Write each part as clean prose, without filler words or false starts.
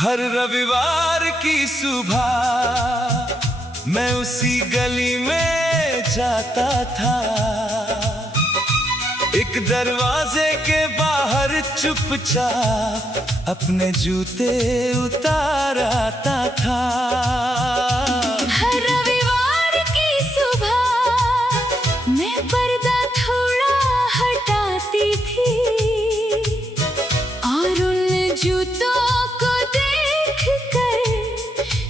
हर रविवार की सुबह मैं उसी गली में जाता था। एक दरवाजे के बाहर चुपचाप अपने जूते उतार आता था। हर रविवार की सुबह मैं पर्दा थोड़ा हटाती थी और उन जूतों को देखकर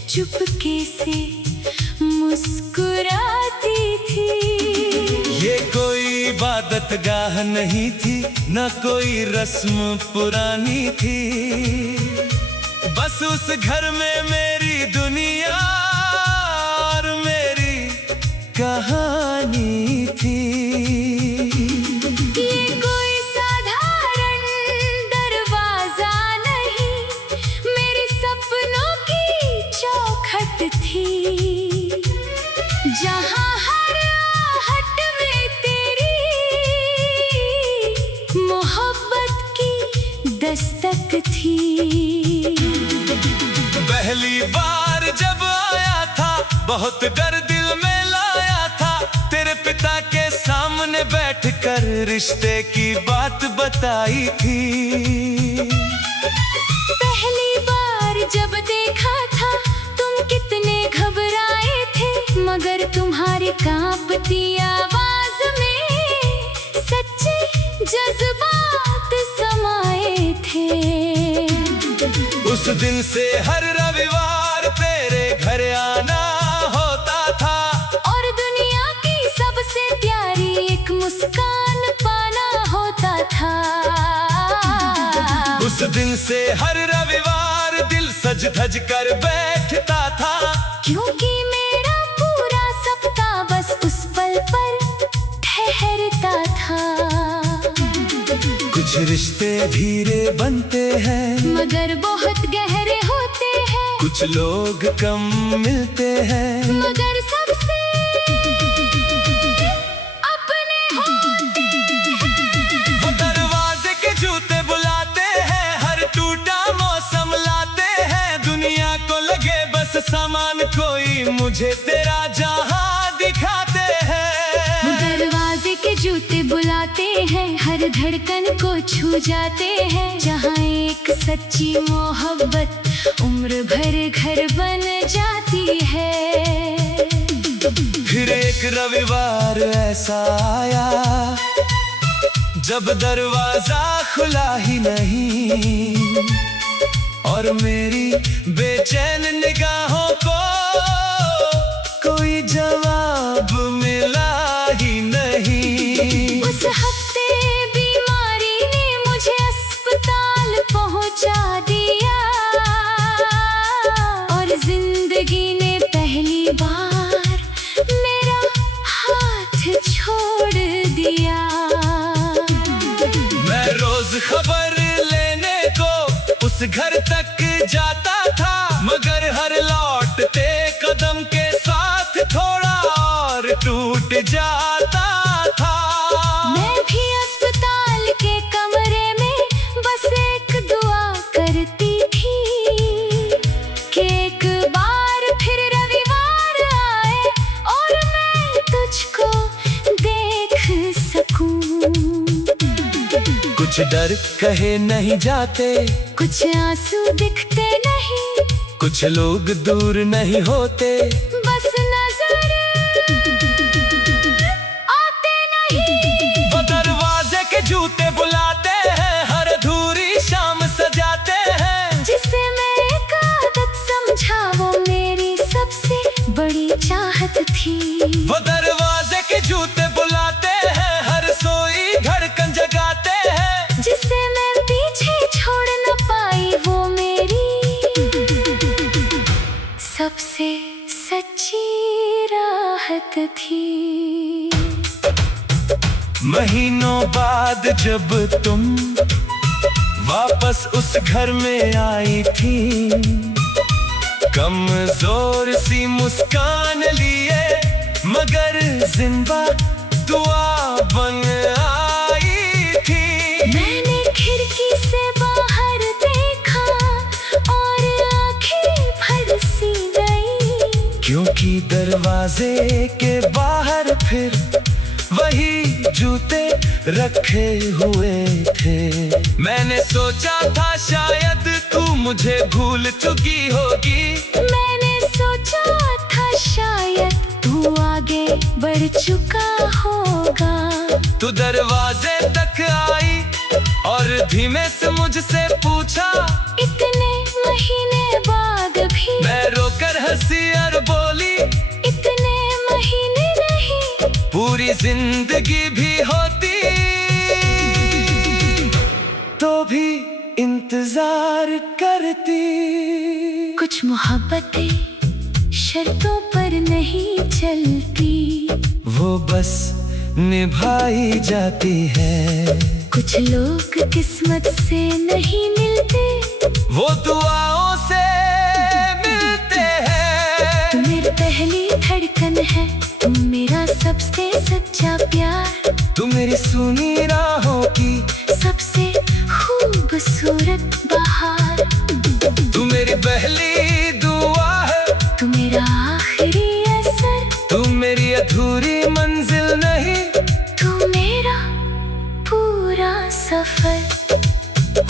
चुपके से मुस्कुराती थी। ये कोई इबादतगाह नहीं थी, न कोई रस्म पुरानी थी। बस उस घर में मेरी दुनिया और मेरी कहानी थी। ये कोई साधारण दरवाजा नहीं, मेरे सपनों की चौखट थी, जहाँ हर आहट में तेरी मोहब्बत की दस्तक थी। पहली बार जब आया था बहुत डर दिल में लाया था। तेरे पिता के सामने बैठकर रिश्ते की बात बताई थी। पहली बार जब देखा था तुम कितने घबराए थे, मगर तुम्हारी कांपती आवाज में सच्चे जज्बात समाए थे। उस दिन से हर रविवार तेरे घर आना होता था और दुनिया की सबसे प्यारी एक मुस्कान पाना होता था। उस दिन से हर रविवार दिल सज धज कर बैठता था, क्योंकि मेरा पूरा सप्ताह बस उस पल पर ठहरता था। कुछ रिश्ते धीरे बनते हैं मगर बहुत गहरे होते हैं, कुछ लोग कम मिलते हैं मगर सबसे अपने होते हैं। वो दरवाजे के जूते बुलाते हैं, हर टूटा मौसम लाते हैं। दुनिया को लगे बस सामान कोई, मुझे तेरा जहां दिखाते हैं। दरवाजे के जूते बुलाते हैं, हर धड़कन को छू जाते हैं, जहाँ एक सच्ची मोहब्बत उम्र भर घर बन जाती है। फिर एक रविवार ऐसा आया जब दरवाजा खुला ही नहीं और मेरी बेचैन निगाहों को कोई जवाब मिला ही नहीं। उस हफ्ते बीमारी ने मुझे अस्पताल पहुंचा दिया और जिंदगी ने पहली बार मेरा हाथ छोड़ दिया। मैं रोज खबर लेने को उस घर तक जाता था, मगर हर लौटते कदम के साथ थोड़ा और टूट जाता था। मैं भी अस्पताल के कमरे में बस एक दुआ करती थी कि एक बार फिर रविवार आए और मैं तुझको देख सकूं। कुछ डर कहे नहीं जाते, कुछ आंसू दिखते नहीं, कुछ लोग दूर नहीं होते, बस नजर आते नहीं। वो दरवाजे के जूते बुलाते हैं, हर अधूरी शाम सजाते हैं। जिसे मैं एक आदत समझा वो मेरी सबसे बड़ी चाहत थी। वो दरवाजे के जूते बुलाते हैं, हर सोई धड़कन जगाते हैं। जिसे मैं पीछे छोड़ न पाई वो मेरी सबसे सच्ची राहत थी। महीनों बाद जब तुम वापस उस घर में आई थी, कमजोर सी मुस्कान लिए मगर जिंदा दुआ बन आई थी। मैंने खिड़की से बाहर देखा और दरवाजे के बाहर फिर वही जूते रखे हुए थे। मैंने सोचा था शायद तू मुझे भूल चुकी होगी। मैंने सोचा था शायद तू आगे बढ़ चुका होगा। तू दरवाजे तक आई और धीमे से मुझसे पूछा, इतने महीने बाद भी। मैं रोकर हंसी और बोली, इतने महीने नहीं, पूरी जिंदगी भी होती तो भी इंतजार करती। कुछ मोहब्बतें शर्तों पर नहीं चलती, वो बस निभाई जाती है। कुछ लोग किस्मत से नहीं मिलते, वो दुआओं से मिलते हैं। तू मेरी पहली धड़कन है, तू मेरा सबसे सच्चा प्यार। तू मेरी सुनी राहों की सबसे खूबसूरत बहार। तू मेरी पहली दुआ है, तू मेरा आखिरी असर। तू मेरी अधूरी मंजिल नहीं, तू मेरा पूरा सफर।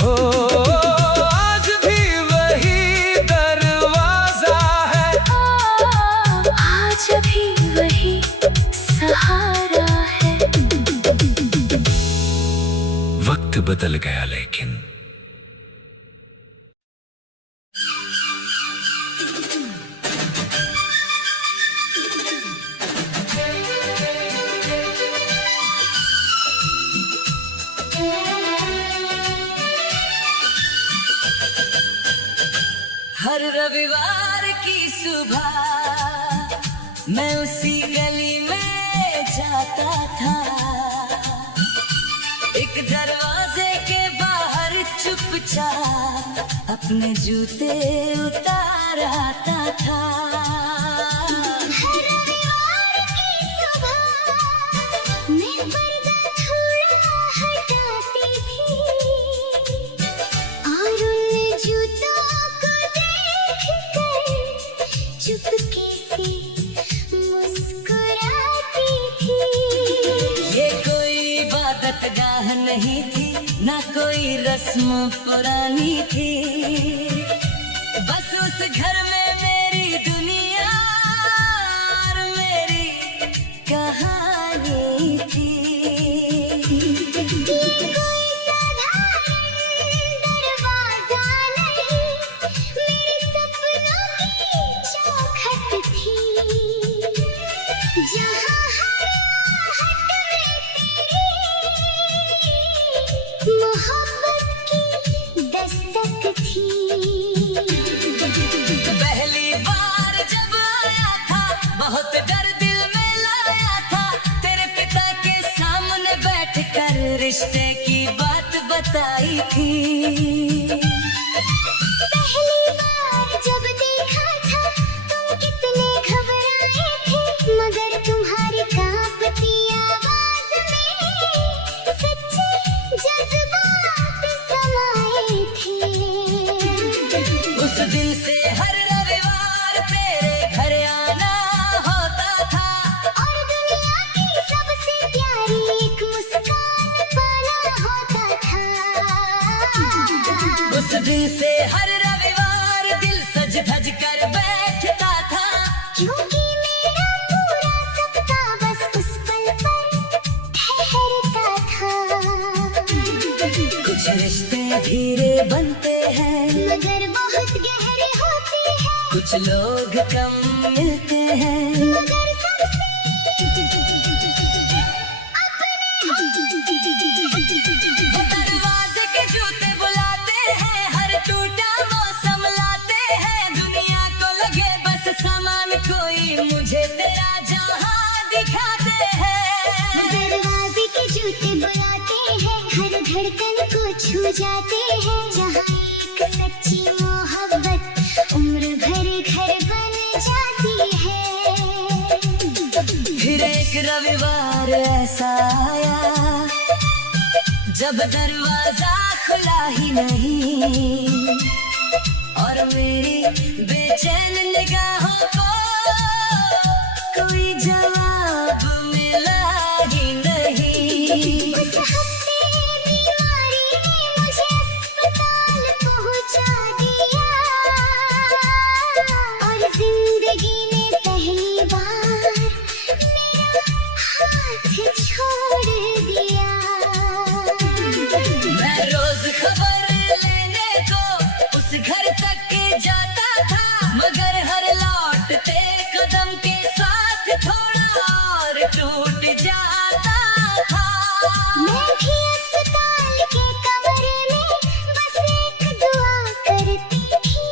हो आज भी वही दरवाजा है, आज भी वही सहारा है। वक्त बदल गया लेकिन हर रविवार की सुबह मैं उसी गली में जाता था। एक दरवाजे के बाहर चुपचाप अपने जूते उतार आता था। हर रविवार की सुबह मैं पर्दा थोड़ा हटाती थी और उन जूतों को देखकर चुपके से मुस्कुराती थी। ये कोई इबादत गाह नहीं थी, ना कोई रस्म पुरानी थी। बस उस घर में मेरी दुनिया और मेरी कहानी थी। ये कोई साधारण दरवाजा नहीं, मेरे सपनों की चौखट थी, जहाँ हर आहट में तेरी मोहब्बत की दस्तक थी। पहली बार जब आया था बहुत डर दिल में लाया था। तेरे पिता के सामने बैठकर रिश्ते की बात बताई थी। पहली बार जब देखा था तुम कितने घबराए थे, मगर तुम्हारी कांपती आवाज में सच्चे जज्बात समाए थे। उस दिन से हर रविवार तेरे घर आना होता था और दुनिया की सबसे प्यारी एक मुस्कान पाना होता था। उस दिन से हर रविवार दिल सज धज कर बैठता था। क्योंकि मेरा पूरा सपना बस उस पल पर ठहरता था। कुछ रिश्ते धीरे बनते हैं, मगर बहुत गहरे होते हैं, कुछ लोग कम मिलते हैं, मगर सबसे वो दरवाजे के जूते बुलाते हैं, हर टूटा मौसम लाते हैं। दुनिया को लगे बस सामान कोई, मुझे तेरा जहां दिखाते हैं। दरवाजे के जूते बुलाते हैं, हर धड़कन को छू जाते हैं, जहाँ एक सच्ची मोहब्बत उम्र भर घर बन जाती है। फिर एक रविवार ऐसा आया जब दरवाजा खुला ही नहीं और मेरी बेचैन निगाहों को कोई बस घर तक जाता था, मगर हर लौटते कदम के साथ थोड़ा और टूट जाता था। मैं भी अस्पताल के कमरे में बस एक दुआ करती थी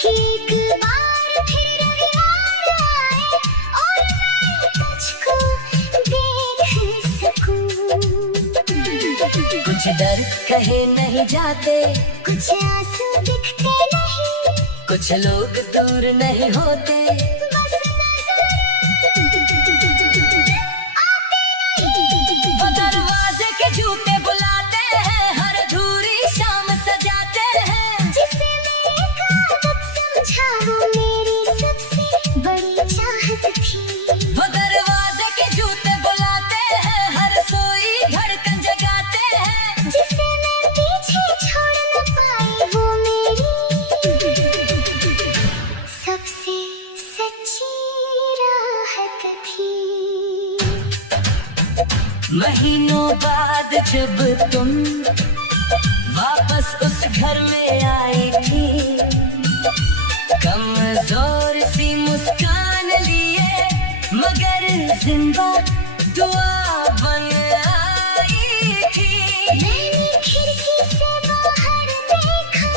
कि एक बार फिर रविवार आए और मैं तुझको देख सकूं। कुछ डर कहे नहीं जाते, कुछ आंसू दिखते नहीं, कुछ लोग दूर नहीं होते, बस नजर वो दरवाजे के जूते बुलाते हैं, हर अधूरी शाम सजाते हैं। जिसे मैं एक आदत समझा वो मेरी सबसे बड़ी चाहत थी। वो दरवाजे के जूते बुलाते हैं, हर सोई धड़कन जगाते हैं। जिसे मैं पीछे छोड़ न पाई वो मेरी सबसे सच्ची राहत थी। महीनों बाद जब तुम वापस उस घर में आई थी, कमजोर सी मुस्कान लिए मगर जिंदा दुआ बन आई थी। मैंने खिड़की से बाहर देखा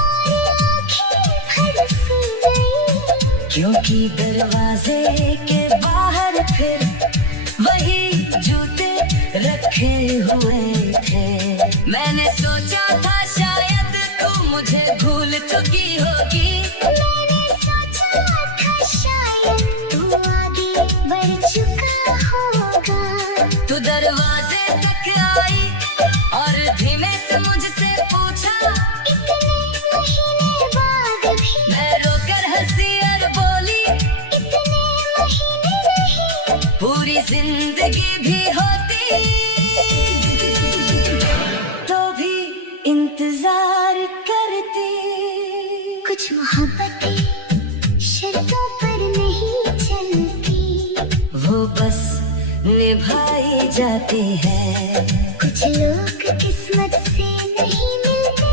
और आँखें फरस गई, क्योंकि दरवाजे के बाहर फिर वही जूते रखे हुए थे। मैंने सोचा था शायद तू मुझे भूल चुकी होगी, मैंने सोचा था शायद तू आगे बढ़ चुका होगा। तू दरवाजे तक आई और धीमे से मुझसे पूछा, इतने महीने बाद भी, मैं रोकर हंसी और बोली, इतने महीने नहीं, पूरी जिंदगी भी होती तो भी इंतजार करती। कुछ मोहब्बतें शर्तों पर नहीं चलती, वो बस निभाई जाती है। कुछ लोग किस्मत से नहीं मिलते,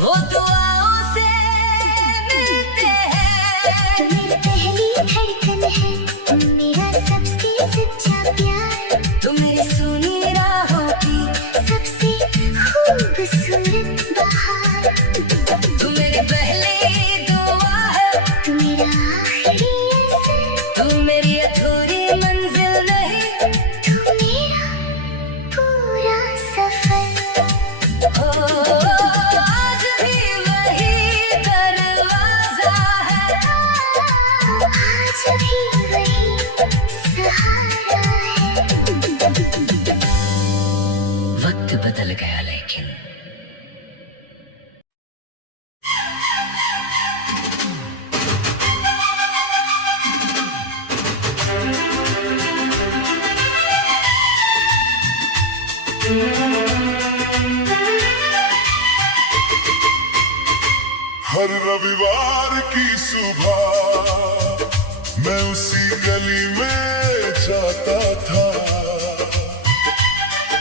वो दुआओं से मिलते हैं। तुम मेरी पहली धड़कन है, तुम मेरा सबसे सच्चा प्यार, तुम मेरी सुनी राहों की सबसे खूबसूरत बहार, तुम मेरी पहली दुआ है, तुम मेरा आखिरी असर, तुम मेरी अधूरी मंजिल नहीं, तुम मेरा पूरा सफर। ओ आज भी वही दरवाजा है, आज भी वही सहारा है। वक्त बदल गया लेकिन हर रविवार की सुबह मैं उसी गली में जाता था,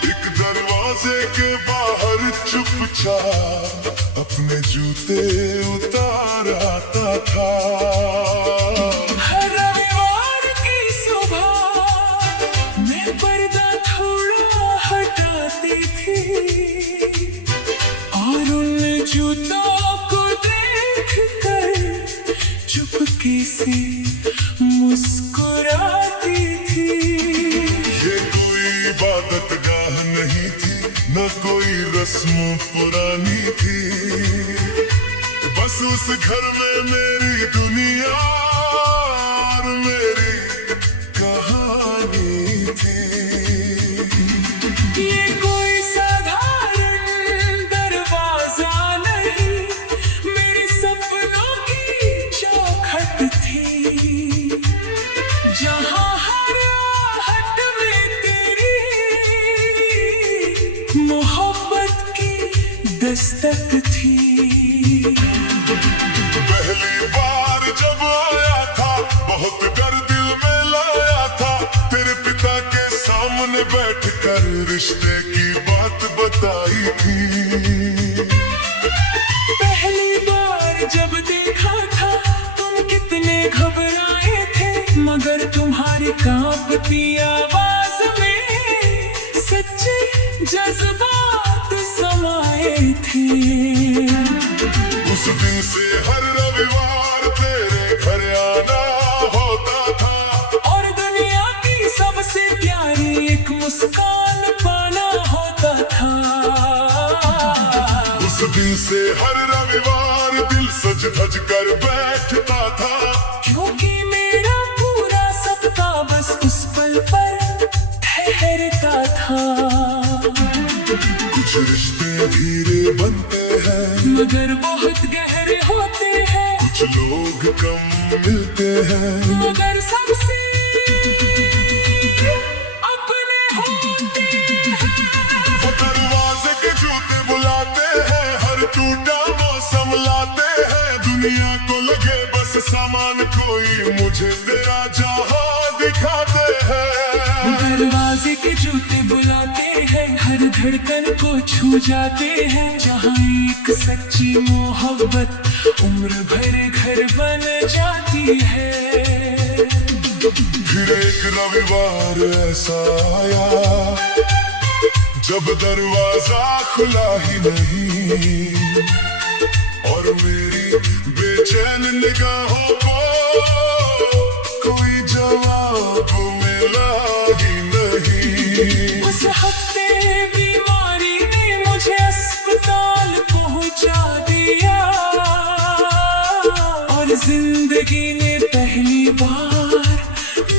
एक दरवाजे के बाहर चुपचाप अपने जूते उतार आता था। हर रविवार की सुबह मैं पर्दा थोड़ा हटाती थी और उन जूतों को देखकर चुपके से मुस्कुराती थी। ये कोई इबादत गाह नहीं थी, न कोई रस्म पुरानी थी, बस उस घर में मेरी दुनिया और मेरी कहानी थी। ये कोई साधारण दरवाजा नहीं, मेरे सपनों की चौखट थी, जहाँ हर आहट में तेरी मोहब्बत की दस्तक थी। पहली बार जब आया था बहुत डर दिल में लाया था, तेरे पिता के सामने बैठकर रिश्ते की बात बताई थी। धड़कती आवाज में सच्चे जज्बात समाए थे। उस दिन से हर रविवार तेरे घर आना होता था और दुनिया की सबसे प्यारी एक मुस्कान पाना होता था। उस दिन से हर रविवार दिल सज धज कर बैठता था, क्योंकि मेरा पूरा सप्ताह बस उस पल पर ठहरता था। कुछ रिश्ते धीरे बनते हैं मगर बहुत गहरे होते हैं, कुछ लोग कम मिलते हैं मगर सबसे अपने होते हैं। वो दरवाजे के जूते बुलाते हैं, हर टूटा मौसम लाते हैं। दुनिया को लगे बस सामान कोई, मुझे तेरा जहां दिखाते हैं। दरवाजे के जूते बुलाते हैं, हर धड़कन को छू जाते हैं। जहाँ एक सच्ची मोहब्बत उम्र भर घर बन जाती है। फिर एक रविवार ऐसा आया जब दरवाजा खुला ही नहीं, और मेरी बेचैन निगाहों को कोई जवाब मिला ही नहीं। उस हफ्ते बीमारी ने मुझे अस्पताल पहुंचा दिया, और जिंदगी ने पहली बार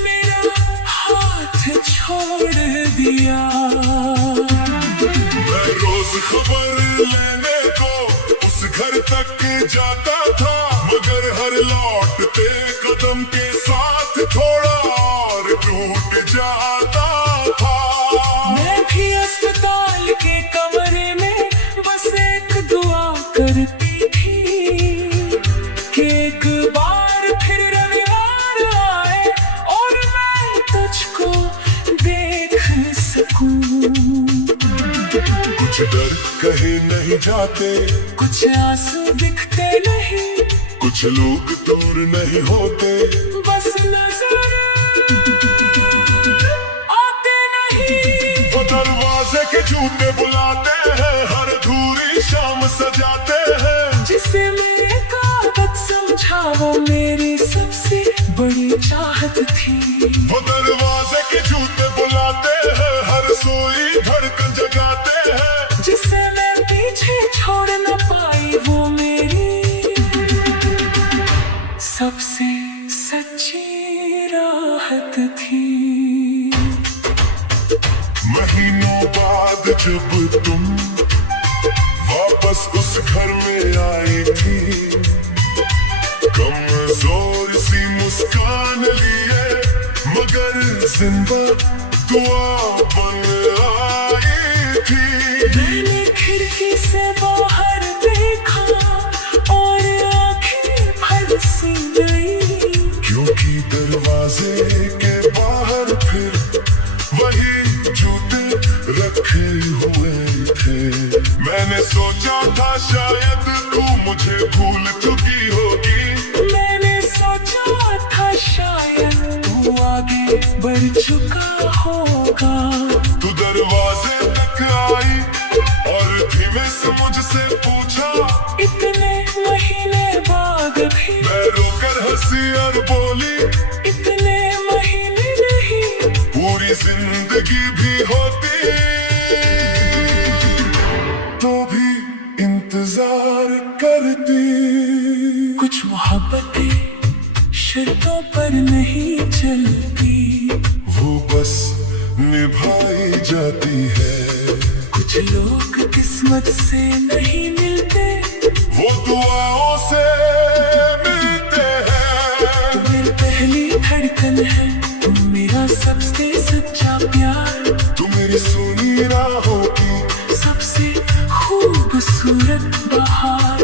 मेरा हाथ छोड़ दिया। मैं रोज खबर लेने को उस घर तक जाता था, मगर हर लौटते कदम के साथ थोड़ा और टूट जाता था। मैं भी अस्पताल के कमरे में बस एक दुआ करती थी कि एक बार फिर रविवार आए और मैं तुझको देख सकूं। कुछ डर कहे नहीं जाते, कुछ आंसू दिखते नहीं, कुछ लोग दूर नहीं होते, बस नजर आते नहीं। वो दरवाजे के जूते बुलाते हैं, हर अधूरी शाम सजाते हैं। जिसे मेरे कागज समझा वो मेरी सबसे बड़ी चाहत थी। वो दरवाजे के जूते बुलाते हैं, हर सोई धड़कन जगाते हैं। जिसे मैं पीछे छोड़ न पाई वो मेरी सबसे सच्ची राहत थी। महीनों बाद जब तुम वापस उस घर में आई थी, कमजोर सी मुस्कान लिए मगर जिंदा दुआ बन आई थी। मैंने खिड़की से बाहर देखा और आंखें भर सी गई, क्योंकि दरवाजे के बाहर फिर वही जूते रखे हुए थे। मैंने सोचा था शायद तू मुझे भूल चुकी होगी, मैंने सोचा था शायद तू आगे बढ़ चुका होगा। तू दरवाजे तक आई और धीमे से मुझसे पूछा, इतने महीने बाद भी मैं रोकर हंसी और बोली, इतने महीने नहीं पूरी जिंदगी भी होती तो भी इंतजार करती। कुछ मोहब्बतें शर्तों पर नहीं चलती, वो बस निभाई जाती है। कुछ लोग किस्मत से नहीं मिलते, वो दुआओं से मिलते हैं। तुम मेरी पहली धड़कन है, तुम मेरा सबसे सच्चा प्यार, तू मेरी सुनी राहों की सबसे खूबसूरत बहार।